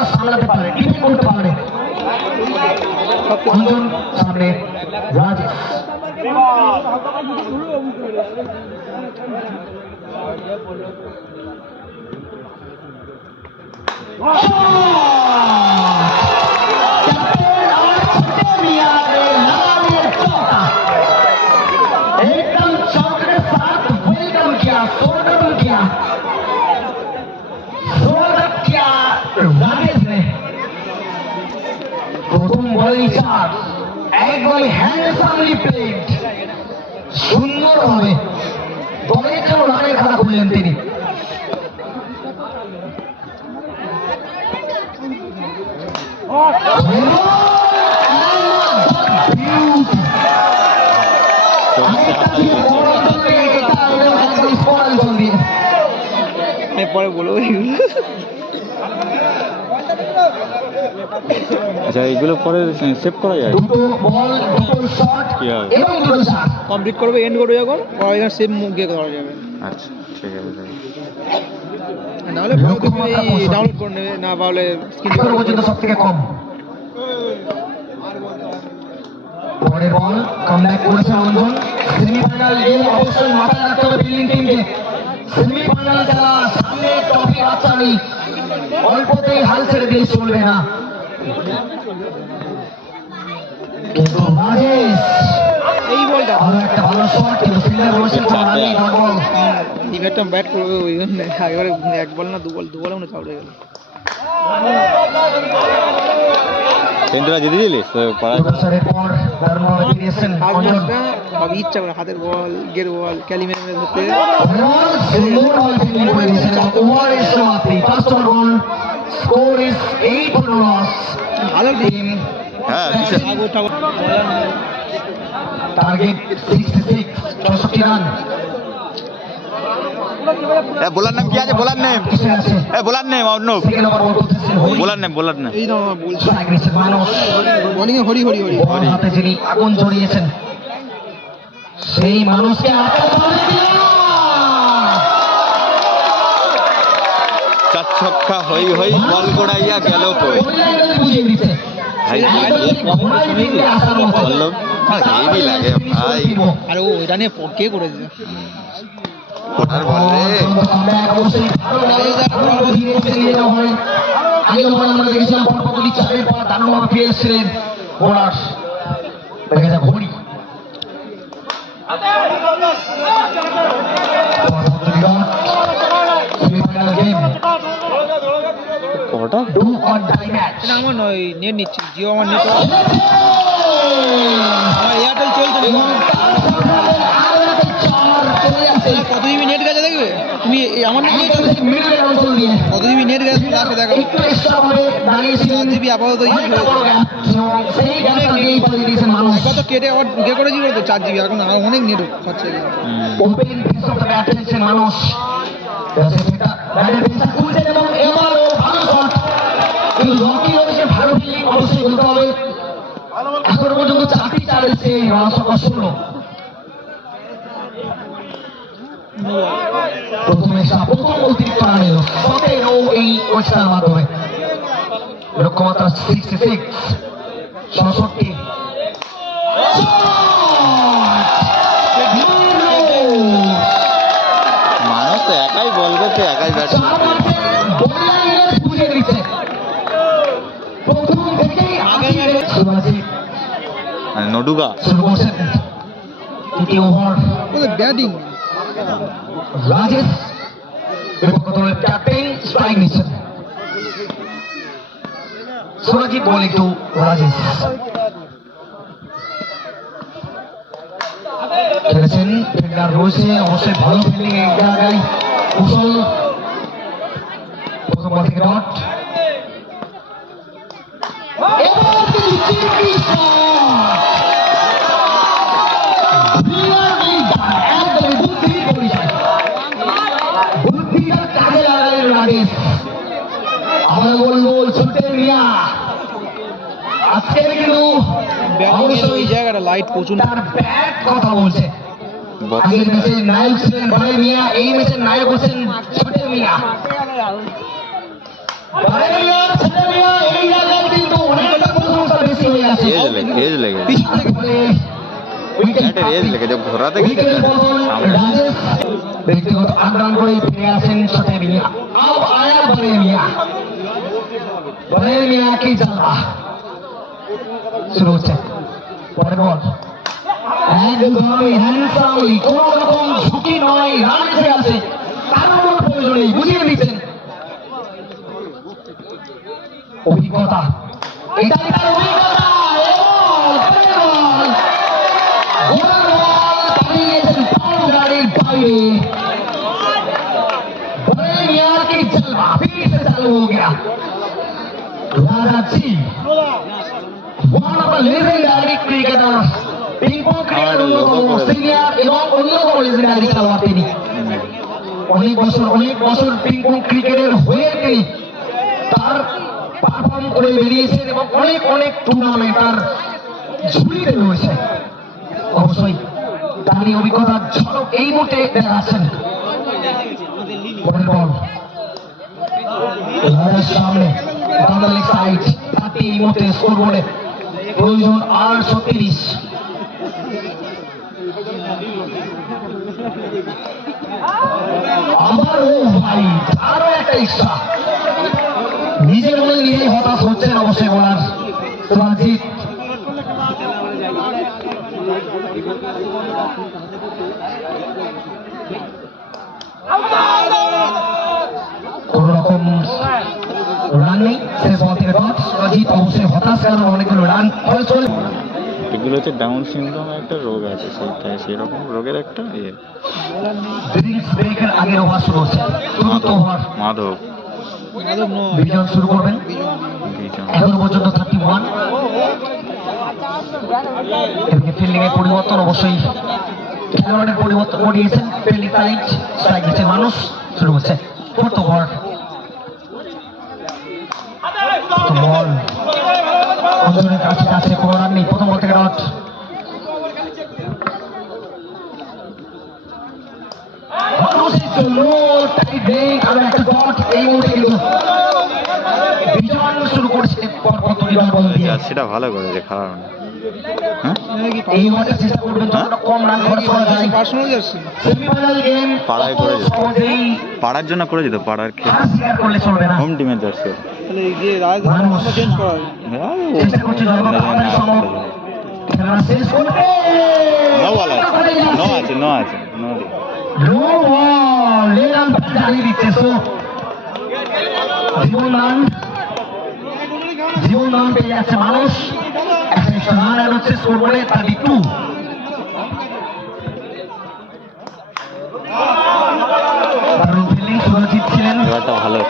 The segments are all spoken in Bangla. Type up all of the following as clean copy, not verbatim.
তারা সামলাতে পারে, ডিফেন্ড করতে পারে। অঞ্জন সামনে রাজেশ, एकदम चौक के साथ वेलकम किया, स्वागत किया राजेश ने। প্রথম বলেই চার, একবারে হ্যান্ডসামলি প্লেড, সুন্দরভাবে দলের জন্য রানের খাতা খুললেন তিনি। পরে বলবো আচ্ছা, এইগুলো পরে সেভ করা যায়, দুটো বল দুটো শট এবং দুটো শট কমপ্লিট করবে, এন্ড করবে যখন এখানে সেভ মুখ দিয়ে করা যাবে। আচ্ছা ঠিক আছে, নাহলে ডাউনলোড করে নেবে, না পাহলে স্ক্রিন পর্যন্ত সব থেকে কম। পরে বল কামব্যাক করেছে অঞ্জন। সেমিফাইনাল গেম অবশ্যই মাথায় রাখতে হবে ফিল্ডিং টিমকে। সেমিফাইনাল খেলা, সামনে ট্রফি বাচ্চানি, অল্পতেই হাল ছেড়ে দিয়ে চলবে না। কিন্তু রাজেশ এই বলটা আরো একটা ভালো শট, কিন্তু ফিল্ডার বলেছেন রানি ডট বল। ইভেটটা ব্যাট করবে ওই জন্য একেবারে এক বল না দু বলে মনে চাউড়ে গেল। সেন্টার জিতে দিলি ইচ্ছা করে হাতের বল, গের বল, ক্যালিমের ধরতে ভালো টিম। Target 66, 64 run. বোলার নাম কি আছে? বোলার নেম, বোলার নেম অন্য বোলার নেম, বোলার নেম এই নাম বলছি। বোলিং এ হরি হরি হরি হাতে যিনি আগুন ঝরিয়েছেন সেই মানুষকে চার ছক্কা হই হই বল গোড়াইয়া গেল কই। লাগে ভাই, আর ওইটা নিয়ে কে করেছে? কোটার বল রে, আগে আমরা দেখেছিলাম পরপরই চারের পর দারুণভাবে পেয়েছিলেন বোলার দেখা যায় ঘড়ি। কটা ডু অন টাই ম্যাচ না, আমার নয় নেট নিচ্ছি, জিও আমার নেট, আমার এয়ারটেল চলছে না। কত জিবি নেট গেছে দেখবে তুমি? আমার নেট কত জিবি নেট গেছে লাস্টে দেখো, 4 জিবি আপাতত ইউজ হয়েছে। একবার তো কেটে আবার ঢুকে করেছি বলে তো 4 জিবি, এখন অনেক নেট খরচা হয়ে গেছে। মানুষ ভালো ফিল্ডিং অবশ্যই করতে হবে। এখন পর্যন্ত 4টি চালিয়েছে প্রথমে প্রথম অতিরিক্ত রান এলো 17 এই ওয়েস্টার মাধ্যমে, লক্ষ্যমাত্রা 66, 66। মানুষ তো একাই বল করছে, একাই ব্যাট বুঝে দিচ্ছে প্রথম থেকেই নডুগা শুরু করছেন তৃতীয় ওভার। ব্যাটিং রাজেশ বিপক্ষ দলের ক্যাপ্টেন স্ট্রাইক নিচ্ছেন। সুরজিৎ বল একটু রাজেশ খেলেছেন, ফিল্ডার রয়েছে অবশ্যই ভালো ফিল্ডিং এক জায়গায় কুশল। প্রথম বল থেকে ডট, আমরা বলবো ছোটে মিয়া আজকে কিন্তু ওই জায়গাটা লাইট প্রচুর তার ব্যাট কথা বলছে। আগের ম্যাচে নায়ক ছিলেন বারে মিয়া, এই ম্যাচের নায়ক হচ্ছেন ছোটে মিয়া। বারে মিয়া ছোটে এজ লেগে পিছন থেকে একটা রেজ লেগে যে ঘোরাতে গেছে ব্যক্তিগত আগ্রান করে ফিরে আসেন ছোটে মিয়া আব আয়া বড়ে মিয়া কি চালা শুরু হচ্ছে পরের বল একদমই হ্যান্ডসামলি কোন রকম ঝুঁকি নয় রান এসে আছে তার কোনো প্রয়োজন নেই বুঝিয়ে দিচ্ছেন অভিজ্ঞতা এটা তার অভিজ্ঞতা गाड़ी पाई बड़े मियां की जलवा फिर से चालू हो गया Raja ji one of the legendary cricketer पिंपो क्रिकेटर সিনিয়র এবং অন্যতম লেজেন্ডারি খেলোয়াড় তিনি অনেক বছর পিংপং ক্রিকেটের হয়ে তিনি তার পারফর্ম করে বেরিয়েছেন এবং অনেক টুর্নামেন্ট তার ঝুলিতে রয়েছে অবশ্যই তারই অভিজ্ঞতার ঝলক এই মুহূর্তে দেখাচ্ছেন সামনে বাংলাদেশ সাইড তাতে এই মুহূর্তে স্কোর বোর্ডে প্রয়োজন আর 36 আবার ভাই আরো একটা ইচ্ছা নিজের মনে নিজেই হতাশ হচ্ছেন অবশ্যই বলার সুরজিৎ কোন রকম রান নেই শেষ বল থেকে ডট সুরজিৎ অবশ্যই হতাশ কারণ অনেকগুলো রান চলে এগুলো হচ্ছে ডাউন সিনড্রোম একটা রোগ আছে সেরকম রোগের একটা ড্রিঙ্কস ব্রেকের আগের ওভার শুরু হচ্ছে চতুর্থ ওভার মাধব বিজন শুরু করবেন এখন পর্যন্ত 31 এদিকে ফিল্ডিং এর পরিবর্তন অবশ্যই খেলোয়াড়ের পরিবর্তন ঘটিয়েছেন ফিল্ডিং সাইড স্ট্রাইক দিচ্ছে মানুষ শুরু হচ্ছে ফোর্থ ওভার বল অঞ্জনের কাছে কোনো রান নেই প্রথম বল থেকে ডট মানুষের জন্য টাইট ব্রেক আর একটা ডট এই মুহূর্তে কিন্তু বিজন শুরু করছে পরপর দুটি বল দিয়ে সেটা ভালো করেছে খারাপ না এই ওভারটা চেষ্টা করবেন যতটা কম রান খরচ করা যায় পার্সোনাল জার্সি সেমিফাইনাল গেম পাড়ায় করে যেত পাড়ার জন্য করে যেত পাড়ার খেলা শেয়ার করলে চলবে না হোম টিমের জার্সি তাহলে এই যে রাজধানী চেঞ্জ করা হবে চেষ্টা করছে জনগণ তাড়াতাড়ি সম্ভব খেলা শেষ করতে নো আছে নো বল লেরান জানিয়ে দিচ্ছে সো জীবন রান পেয়ে যাচ্ছে মানুষ রান আর হচ্ছে স্কোর বোর্ডে 32 দারুণ ফিল্ডিং সুরজিৎ ছিলেন এবারটা ভালো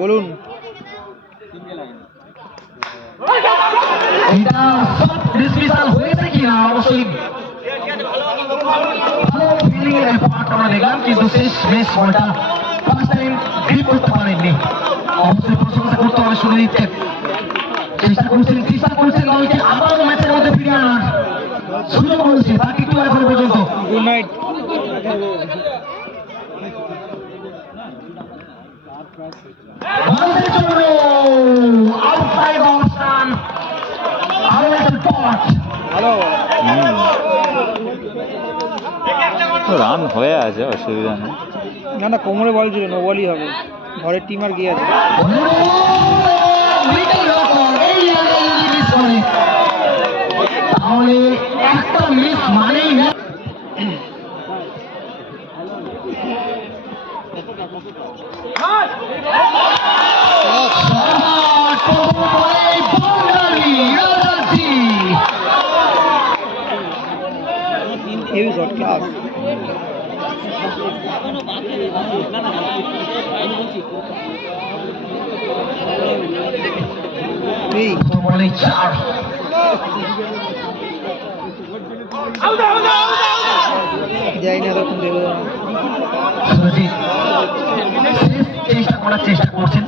বলুন এটা ডিসমিসাল হয়েছে কিনা অবশ্যই ভালো ফিল্ডিং এর এফোর্ট আমরা দেখলাম কিন্তু শেষ বলটা ফার্স্ট টাইম গ্রিপ করতে পারেননি অবশ্যই প্রশংসা করতে হবে সুরজিৎকে চেষ্টা করছেন দলকে আবারও ম্যাচের মধ্যে ফিরে আনার সুযোগ রয়েছে 32 এখন পর্যন্ত গুড নাইট মানুষের জন্য আউটসাইড অবস্থান আরো একটা ডট ভালো রান হয়ে আছে অসুবিধা নেই না কোমরে বল ছিল নো বলই হবে ঘরের টিম আর গিয়ে আছে তাহলে একটা মিস মানেই না হেভি শট ক্লাস এই বলে 4 যাই না তখন দেবো সুরজিৎ চেষ্টা করছেন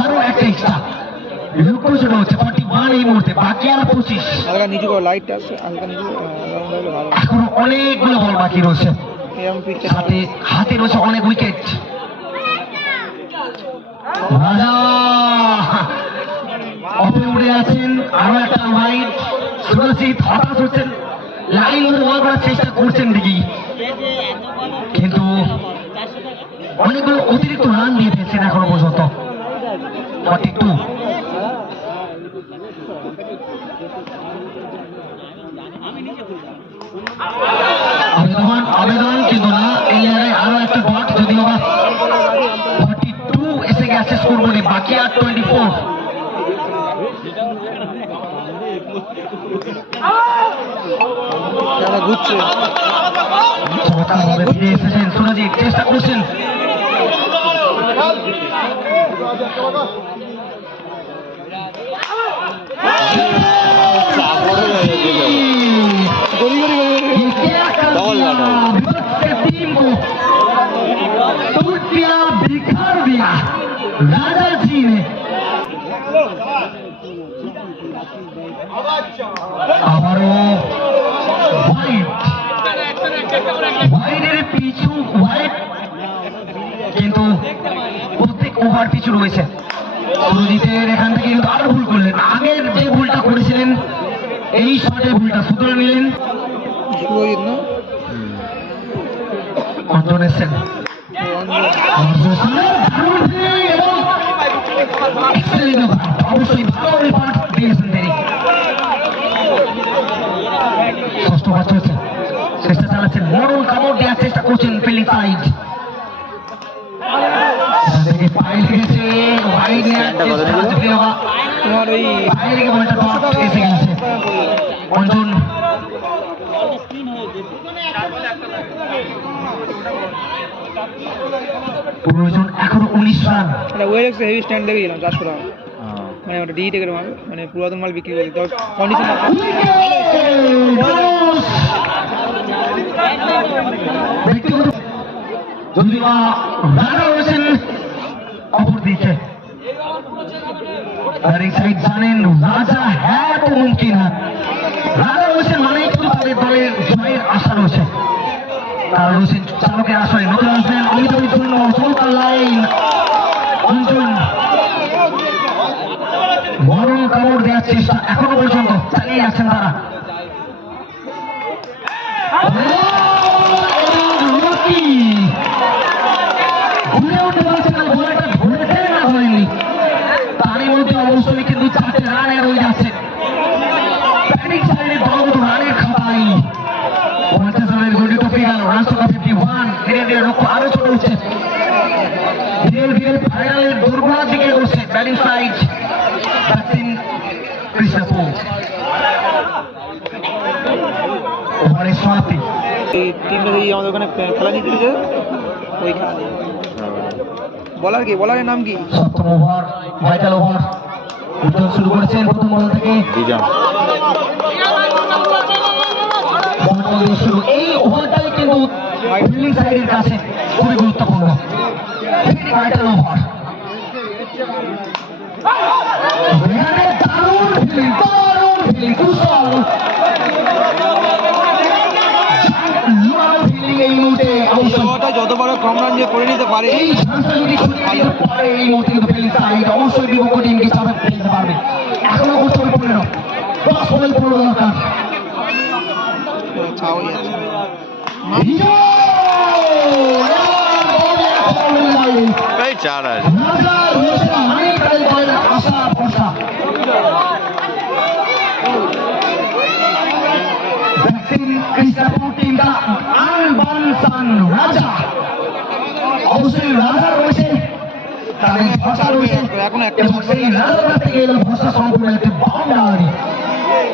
আরো একটা এক্সট্রা লক্ষ্য ছোট হচ্ছে 41 এই মুহূর্তে বাকি আর 25। হালকা নিচু করো, লাইটটা আছে হালকা নিচু করো, ভালো। এখনো অনেকগুলো বল বাকি রয়েছে, এরকম পিকচার হাতে হাতে রয়েছে অনেক উইকেট। রাজা অফে উঠে আছেন, আরো একটা ওয়াইড। সুরজিৎ হতাশ হচ্ছেন, লাইন ধরে বল করার চেষ্টা করছেন ঠিকই, কিন্তু অনেকগুলো অতিরিক্ত রান দিয়ে ফেলছেন এখনো পর্যন্ত। 42। আবেদন কিন্তু না, এই জায়গায় আরো একটা ডট, যদিও বা 42 এসে গেছে স্কোর বলে, বাকি আর 24। ঘুরছে। চমৎকারভাবে ফিরে এসেছেন সুরজিৎ, চেষ্টা করছেন। গড়ি গড়ি গড়ি গড়ি। डबल टीम को टूट दिया, बिखर दिया राजा जी ने। আবারও ওয়াইডের পিছু ওয়াইড, কিন্তু প্রত্যেক ওভার পিছু রয়েছে। সুরজিতের এখান থেকে কিন্তু আরো ভুল করলেন, আগের যে ভুলটা করেছিলেন এই শটে ভুলটা শুধরে নিলেন। সুরজিৎ না? অঞ্জন এসছেন, অবশ্যই ভালো রিপার্ট দিয়েছেন তিনি। ষষ্ঠ ওভার চলছে, চেষ্টা চালাচ্ছেন, মরণ কামড় দেওয়ার চেষ্টা করছেন ফিল্ডিং সাইড। পায়ে লেগেছে, ওয়াইড নেওয়ার চেষ্টা যদিও বা তোমার ওই পায়ে লেগে বলটা ডট এসে গেছে। অঞ্জন প্রয়োজন এখনো 19 রান। ওয়েলেক্স হেভি স্ট্যান্ড দেখে গেলাম 400 টাকা, মানে ওটা ডি টেকের মাল, মানে পুরাতন মাল বিক্রি করে দিতে কন্ডিশন। যদি বা রাজা রয়েছেন অপর দিকে, ব্যাটিং সাইড জানেন রাজা হ্যাঁ তো মুমকিন হ্যাঁ, রাজা রয়েছেন মানে কিন্তু তাদের দলের জয়ের আশা রয়েছে। তারা রয়েছেন চালকের আশায়, নতুন আসবেন অমিতাভের জন্য চমৎকার লাইন। অঞ্জন মরণ কামড় দেওয়ার চেষ্টা এখনো পর্যন্ত চালিয়ে যাচ্ছেন তারা। ঘুরে উঠতে পারছে না, বলটা ধরেছে না ধরেনি, তারই মধ্যে অবশ্যই কিন্তু 4টে রান এগিয়ে যাচ্ছে। ব্যাটিং সাইডে দলগত রানের খাতায় 50 রানের গঠিত ফিগার, রান সংখ্যা 51। ধীরে ধীরে লক্ষ্য আরো ছোট হচ্ছে, ধীরে ধীরে ফাইনালের দুর্বলার দিকে এগোচ্ছে ব্যাটিং সাইড। ব্যাটিং কৃষ্ণপুর ওভারে 7। এই টিমটা দেখি আমাদের ওখানে খেলা নিতে দিয়েছে ওই বলার কি, বলারের নাম কি? সপ্তম ওভার, ভাইটাল ওভার উদ্যোগ শুরু করেছেন প্রথম বল থেকে। শুরু এই ওভারটাই কিন্তু ফিল্ডিং সাইডের কাছে খুবই গুরুত্বপূর্ণ। ভাইটাল ওভার, দারুণ ফিল্ডিং, দারুণ ফিল্ডিং, কুশল ফিল্ডিং এই মুহূর্তে ওটা যত বড় কম রান যে করে নিতে পারে, এই ঝাঁসটা যদি ছুটে পরে এই মুহূর্তে কিন্তু ফিল্ডিং সাইড অবশ্যই বিপক্ষ টিমকে চাপে ফেলতে পারবে। এখনো করতে হবে 15, 10 বল 15 দরকার। ছাওয়াই আছে। এই 4 আছে। আশা ভরসা কৃষ্ণপুর টিমটা আনবানসান রাজা, অবশ্যই রাজা রয়েছে, তাদের ভরসা রয়েছে। এখন একটা এবং সেই রাজার থেকে এলো ভরসা সম্পূর্ণ একটি বাউন্ডারি।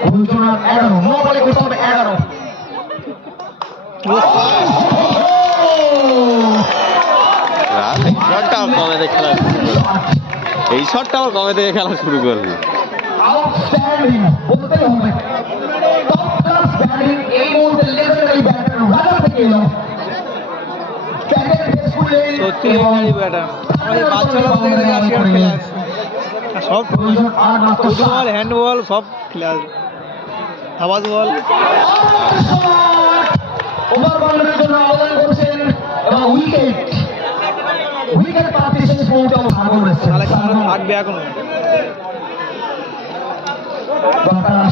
11, 9 বলে করতে হবে 11। শটটাও কবে থেকে খেলা, এই শটটাও কবে থেকে খেলা শুরু করবে। আউটস্ট্যান্ডিং বলতে হবে, টপ ক্লাস ব্যাটিং এই মুহূর্তে লেজেন্ডারি ব্যাটার রাজা থেকে এলো। সত্যি ব্যাটার, আমাদের বাচ্চারা ওদের কাছে আসে আর খেলা আছে। সব প্রয়োজন আর মাত্র ফুটবল হ্যান্ডবল সব খেলে আসবে হাবাজ বল ওভার বাউন্ডারির জন্য আবেদন করেছেন এবং উইকেট প্রাপ্তি শেষ মুহূর্তে অবস্থান করেছেন তাহলে খেলা থাকবে এখনো দরকার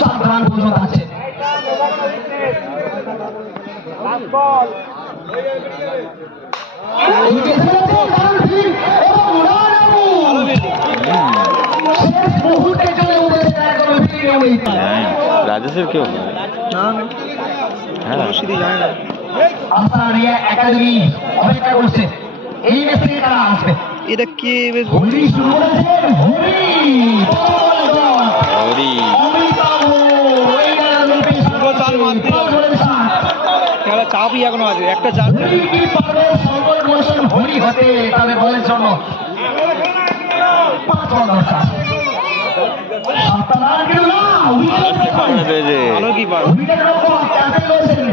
7 রান পর্যন্ত আছে ভালো ফিল্ডিং শেষ মুহূর্তে চলে উঠেছে একদম হ্যাঁ রাজেশের কেউ না হ্যাঁ মুর্শিদি জানে না আসারিয়া একাডেমি অপেক্ষা করছে এই ম্যাচে কারা আসবে এটা কে বেশ হরি শুরু করেছেন হরি দুটো চাল মারতে খেলা চাপই এখনো আছে একটা চাল হরি হতে তাদের বলের জন্য 5 বল দরকার ভালো কি পার উইকেট রক্ষক ক্যাপ্টেন রয়েছেন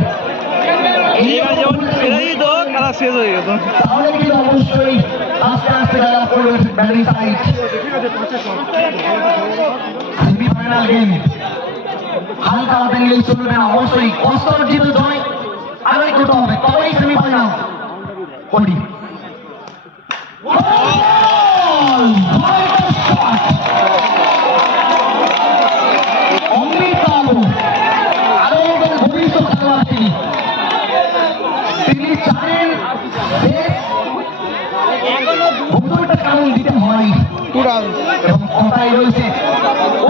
এবার যেমন ফেলে দিত খেলা শেষ হয়ে যেত তাহলে কিন্তু অবশ্যই আস্তে আস্তে ডেভেলপ করবে ব্যাটিং সাইড সেমিফাইনাল গেম হালকা হাতে নিলেই চলবে না অবশ্যই কষ্ট অর্জিত জয় আদায় করতে হবে তবেই সেমিফাইনাল ওডি অমৃত বাবু আরো একজন ভবিষ্যৎ খেলোয়াড় তিনি জানেন ভুতুরটা কেমন দিতে হয় টু রান এবং কথাই রয়েছে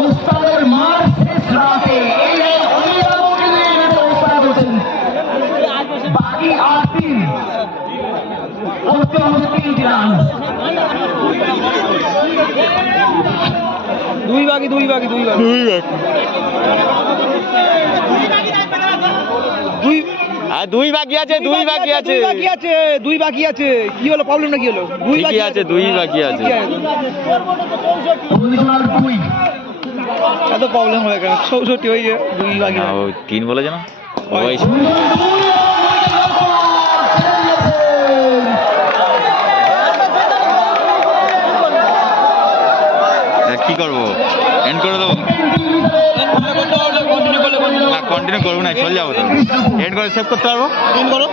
ওস্তাদের মার শেষ রাতে এই যে অনিরামকে নিয়ে গেছে ওস্তাদ হোসেন বাকি আর 3 করতে হবে 3টি রান দুই বাকি দুই আর দুই বাকি আছে দুই বাকি আছে কি হলো প্রবলেমটা কি হলো দুই ঠিকই আছে, দুই বাকি আছে। কন্ডিশনাল 2 এত প্রবলেম হয়ে গেল 64 হয়ে যায় দুই বাকি না, ও 3 বলেছে না ওই কি করবো এন্ড করে দেবো কন্টিনিউ করলে না কন্টিনিউ করবো না চলে যাবো তো এন্ড করে সেভ করতে পারবো করো